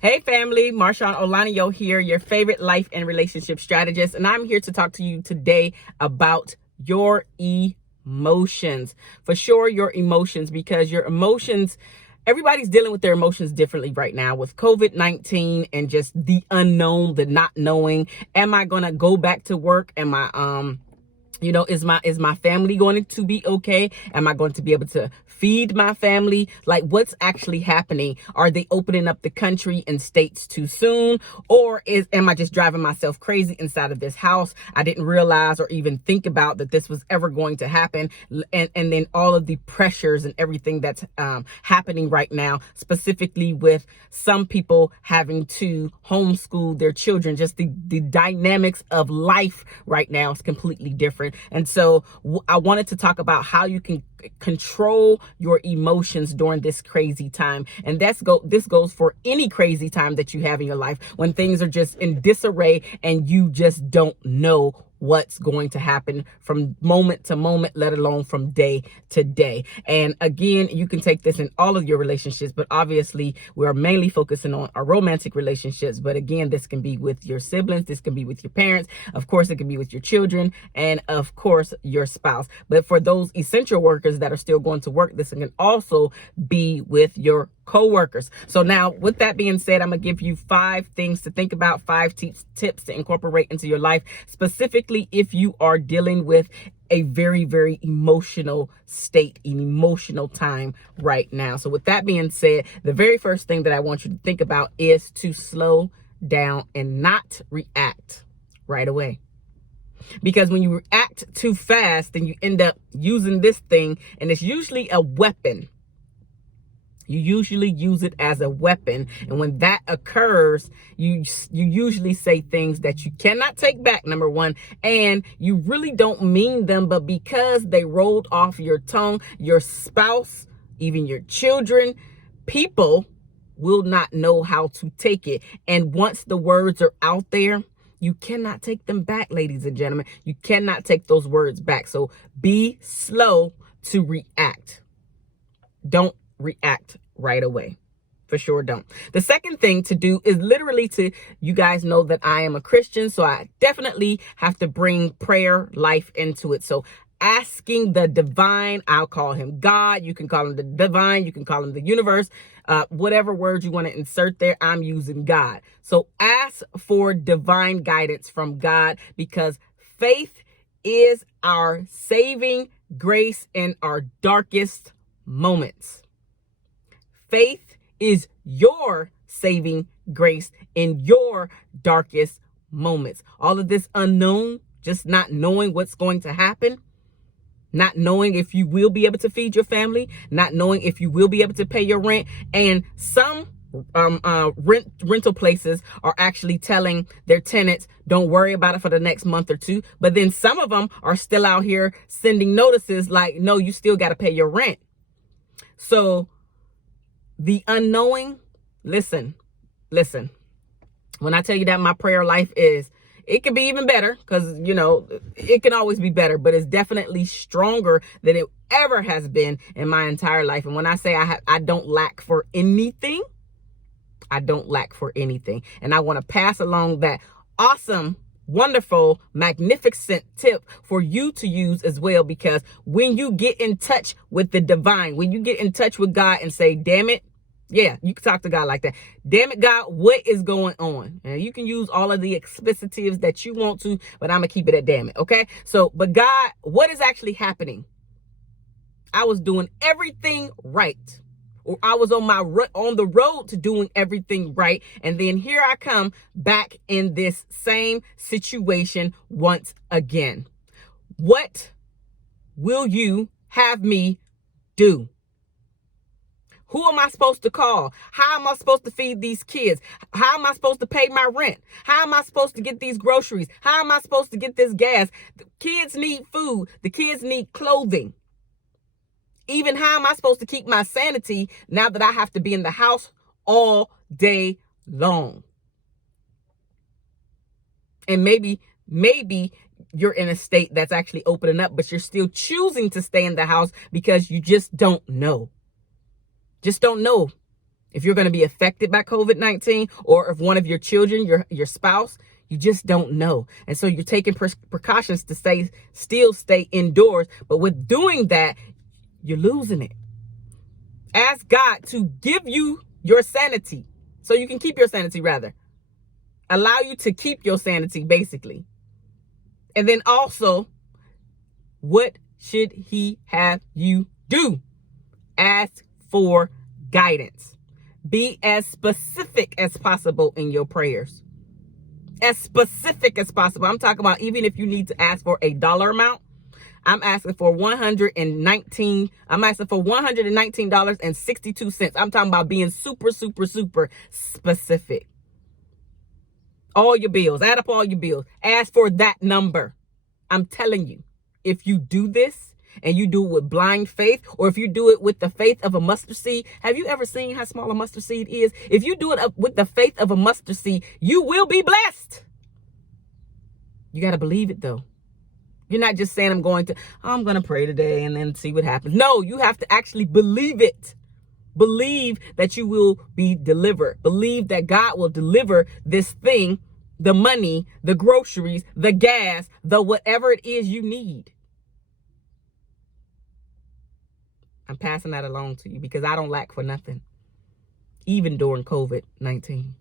Hey family, MarshaunO here, your favorite life and relationship strategist, and I'm here to talk to you today about your emotions. For sure, your emotions, because your emotions, everybody's dealing with their emotions differently right now with COVID-19 and just the unknown, the not knowing. Am I gonna go back to work? Am I is my family going to be okay? Am I going to be able to feed my family? Like, what's actually happening? Are they opening up the country and states too soon? Or am I just driving myself crazy inside of this house? I didn't realize or even think about that this was ever going to happen. And then all of the pressures and everything that's happening right now, specifically with some people having to homeschool their children. Just the dynamics of life right now is completely different. And so I wanted to talk about how you can control your emotions during this crazy time. And this goes for any crazy time that you have in your life, when things are just in disarray and you just don't know what's going to happen from moment to moment, let alone from day to day. And again, you can take this in all of your relationships, but obviously we are mainly focusing on our romantic relationships. But again, this can be with your siblings, this can be with your parents, of course it can be with your children, and of course your spouse. But for those essential workers that are still going to work, this can also be with your co-workers. So now, with that being said, I'm gonna give you 5 things to think about, 5 tips to incorporate into your life, specifically if you are dealing with a very, very emotional state, an emotional time right now. So with that being said, the very first thing that I want you to think about is to slow down and not react right away. Because when you react too fast, then you end up using this thing, and it's usually a weapon. You usually use it as a weapon. And when that occurs, you usually say things that you cannot take back, number one, and you really don't mean them, but because they rolled off your tongue, your spouse, even your children, people will not know how to take it. And once the words are out there, you cannot take them back, ladies and gentlemen. You cannot take those words back. So be slow to react. Don't react right away. For sure don't. The second thing to do is literally you guys know that I am a Christian, so I definitely have to bring prayer life into it. So asking the divine, I'll call him God, you can call him the divine, you can call him the universe, whatever word you want to insert there, I'm using God. So ask for divine guidance from God, because faith is our saving grace in our darkest moments. Faith is your saving grace in your darkest moments. All of this unknown, just not knowing what's going to happen, not knowing if you will be able to feed your family, not knowing if you will be able to pay your rent. And some rental places are actually telling their tenants, don't worry about it for the next month or two. But then some of them are still out here sending notices like, no, you still got to pay your rent. So the unknowing, listen. When I tell you that my prayer life it can be even better, because, it can always be better, but it's definitely stronger than it ever has been in my entire life. And when I say I don't lack for anything, I don't lack for anything. And I want to pass along that awesome, wonderful, magnificent tip for you to use as well, because when you get in touch with the divine, when you get in touch with God and say, damn it, yeah, you can talk to God like that. Damn it, God, what is going on? And you can use all of the explicitives that you want to, but I'm going to keep it at damn it, okay? So, but God, what is actually happening? I was doing everything right. Or I was on the road to doing everything right. And then here I come back in this same situation once again. What will you have me do? Who am I supposed to call? How am I supposed to feed these kids? How am I supposed to pay my rent? How am I supposed to get these groceries? How am I supposed to get this gas? The kids need food. The kids need clothing. Even how am I supposed to keep my sanity now that I have to be in the house all day long? And maybe you're in a state that's actually opening up, but you're still choosing to stay in the house because you just don't know. Just don't know. if you're going to be affected by COVID-19, or if one of your children, your spouse, you just don't know. And so you're taking precautions to still stay indoors. But with doing that, you're losing it. Ask God to give you your sanity, so you can keep your sanity, rather. Allow you to keep your sanity, basically. And then also, what should he have you do? Ask for guidance. Be as specific as possible in your prayers. As specific as possible. I'm talking about even if you need to ask for a dollar amount. I'm asking for $119.62. I'm talking about being super, super, super specific. All your bills. Add up all your bills. Ask for that number. I'm telling you, if you do this and you do it with blind faith, or if you do it with the faith of a mustard seed. Have you ever seen how small a mustard seed is? If you do it with the faith of a mustard seed, you will be blessed. You got to believe it, though. You're not just saying, I'm going to pray today and then see what happens. No, you have to actually believe it. Believe that you will be delivered. Believe that God will deliver this thing, the money, the groceries, the gas, the whatever it is you need. I'm passing that along to you because I don't lack for nothing, even during COVID-19.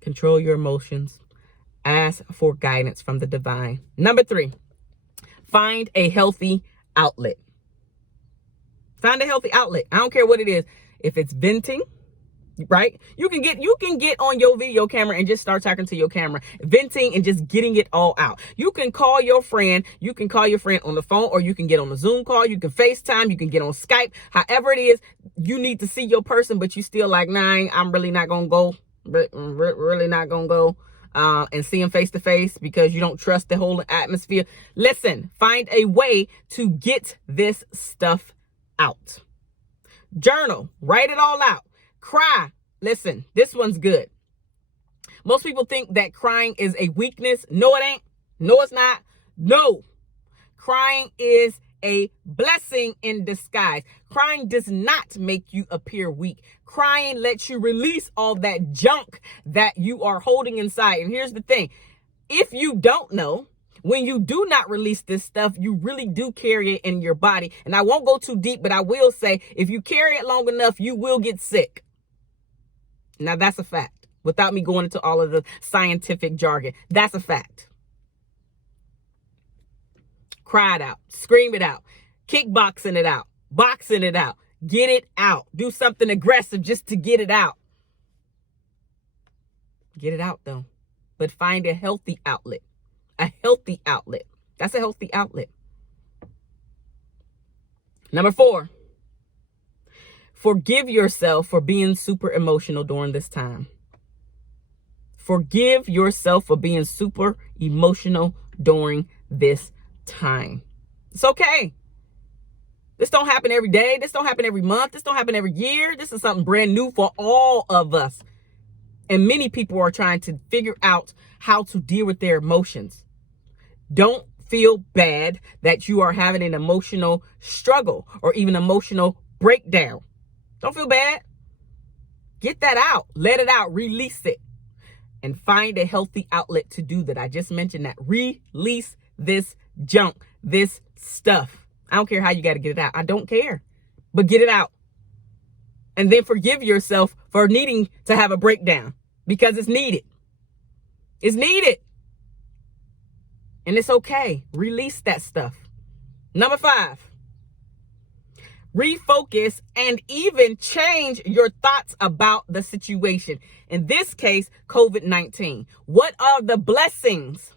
Control your emotions. Ask for guidance from the divine. Number 3, find a healthy outlet. Find a healthy outlet. I don't care what it is. If it's venting, right? You can get on your video camera and just start talking to your camera, venting and just getting it all out. You can call your friend. You can call your friend on the phone, or you can get on a Zoom call. You can FaceTime. You can get on Skype. However it is, you need to see your person, but you still like, nah, I'm really not going to go. Really not going to go. And see them face to face because you don't trust the whole atmosphere. Listen, find a way to get this stuff out. Journal, write it all out. Cry. Listen, this one's good. Most people think that crying is a weakness. No, it ain't. No, it's not. No. Crying is a blessing in disguise. Crying does not make you appear weak. Crying lets you release all that junk that you are holding inside. And here's the thing. If you don't know, when you do not release this stuff, you really do carry it in your body. And I won't go too deep, but I will say, if you carry it long enough, you will get sick. Now, that's a fact. Without me going into all of the scientific jargon, that's a fact. Cry it out. Scream it out. Kickboxing it out. Boxing it out. Get it out. Do something aggressive just to get it out. Get it out, though. But find a healthy outlet. A healthy outlet. That's a healthy outlet. Number 4. Forgive yourself for being super emotional during this time. Forgive yourself for being super emotional during this time. It's okay. This don't happen every day. This don't happen every month. This don't happen every year. This is something brand new for all of us. And many people are trying to figure out how to deal with their emotions. Don't feel bad that you are having an emotional struggle or even emotional breakdown. Don't feel bad. Get that out. Let it out. Release it. And find a healthy outlet to do that. I just mentioned that. Release this junk, this stuff. I don't care how you got to get it out. I don't care. But get it out. And then forgive yourself for needing to have a breakdown because it's needed. It's needed. And it's okay. Release that stuff. Number 5. Refocus and even change your thoughts about the situation. In this case, COVID-19. What are the blessings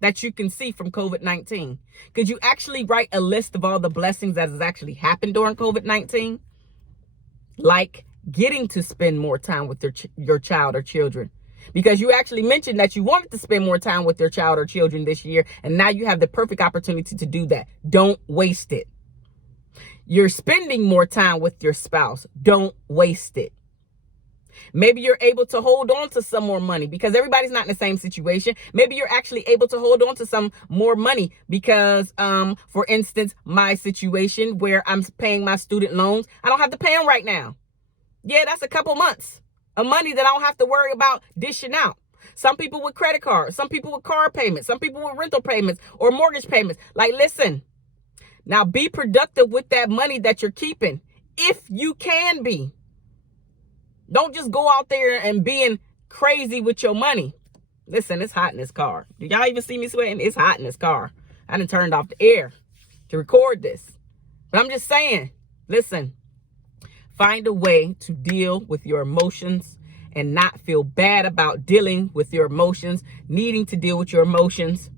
that you can see from COVID-19? Could you actually write a list of all the blessings that has actually happened during COVID-19? Like getting to spend more time with your child or children. Because you actually mentioned that you wanted to spend more time with your child or children this year. And now you have the perfect opportunity to do that. Don't waste it. You're spending more time with your spouse. Don't waste it. Maybe you're able to hold on to some more money because everybody's not in the same situation. Maybe you're actually able to hold on to some more money because, for instance, my situation where I'm paying my student loans, I don't have to pay them right now. Yeah, that's a couple months of money that I don't have to worry about dishing out. Some people with credit cards, some people with car payments, some people with rental payments or mortgage payments. Like, listen, now be productive with that money that you're keeping if you can be. Don't just go out there and being crazy with your money. Listen, it's hot in this car. Do y'all even see me sweating? It's hot in this car. I done turned off the air to record this. But I'm just saying, listen, find a way to deal with your emotions and not feel bad about dealing with your emotions, needing to deal with your emotions.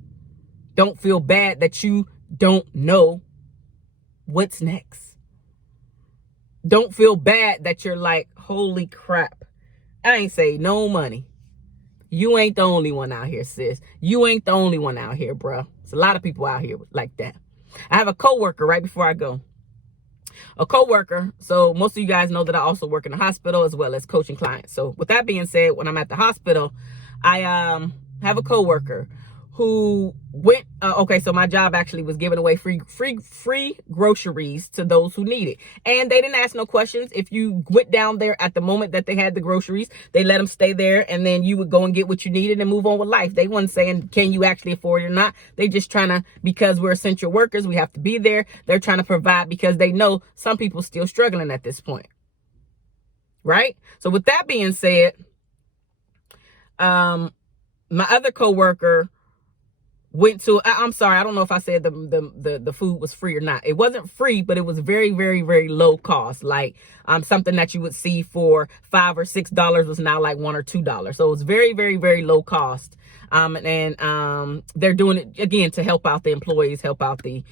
Don't feel bad that you don't know what's next. Don't feel bad that you're like, holy crap, I ain't saved no money. You ain't the only one out here, sis. You ain't the only one out here, bro. There's a lot of people out here like that. I have a coworker right before I go. A coworker. So most of you guys know that I also work in the hospital as well as coaching clients. So with that being said, when I'm at the hospital, I have a coworker who went, okay, so my job actually was giving away free groceries to those who need it. And they didn't ask no questions. If you went down there at the moment that they had the groceries, they let them stay there and then you would go and get what you needed and move on with life. They weren't saying, can you actually afford it or not? They just trying to, because we're essential workers, we have to be there. They're trying to provide because they know some people still struggling at this point. Right? So with that being said, my other coworker went to, I'm sorry, I don't know if I said the food was free or not. It wasn't free, but it was very, very, very low cost. Like something that you would see for $5 or $6 was now like $1 or $2. So it was very, very, very low cost. And they're doing it again to help out the employees, help out the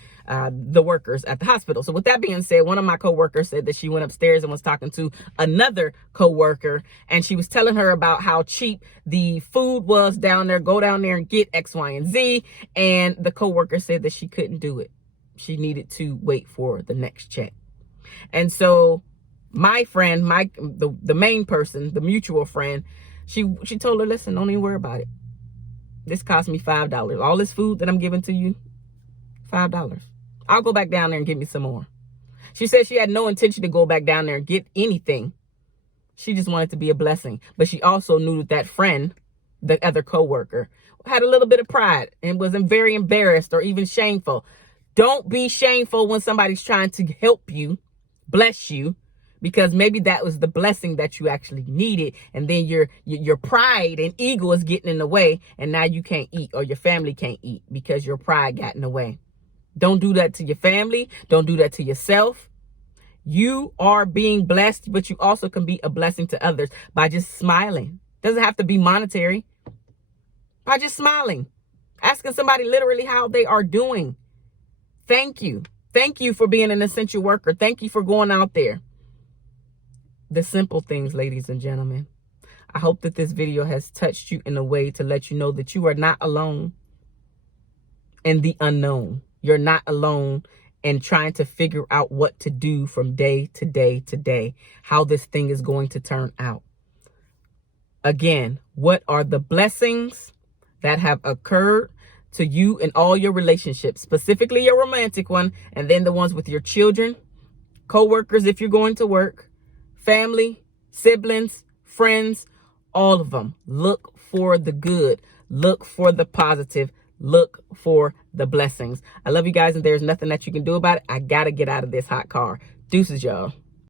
workers at the hospital. So with that being said, one of my coworkers said that she went upstairs and was talking to another coworker, and she was telling her about how cheap the food was down there. Go down there and get X, Y, and Z. And the coworker said that she couldn't do it. She needed to wait for the next check. And so my friend, the main person, the mutual friend, she told her, listen, don't even worry about it. This cost me $5. All this food that I'm giving to you, $5. I'll go back down there and get me some more. She said she had no intention to go back down there and get anything. She just wanted to be a blessing. But she also knew that friend, the other coworker, had a little bit of pride and wasn't very embarrassed or even shameful. Don't be shameful when somebody's trying to help you, bless you, because maybe that was the blessing that you actually needed. And then your pride and ego is getting in the way. And now you can't eat, or your family can't eat because your pride got in the way. Don't do that to your family. Don't do that to yourself. You are being blessed, but you also can be a blessing to others by just smiling. Doesn't have to be monetary. By just smiling. Asking somebody literally how they are doing. Thank you. Thank you for being an essential worker. Thank you for going out there. The simple things, ladies and gentlemen. I hope that this video has touched you in a way to let you know that you are not alone in the unknown. You're not alone in trying to figure out what to do from day to day to day, how this thing is going to turn out. Again, what are the blessings that have occurred to you in all your relationships, specifically your romantic one, and then the ones with your children, co-workers if you're going to work, family, siblings, friends, all of them. Look for the good. Look for the positive. Look for the blessings. I love you guys, and there's nothing that you can do about it. I got to get out of this hot car. Deuces, y'all.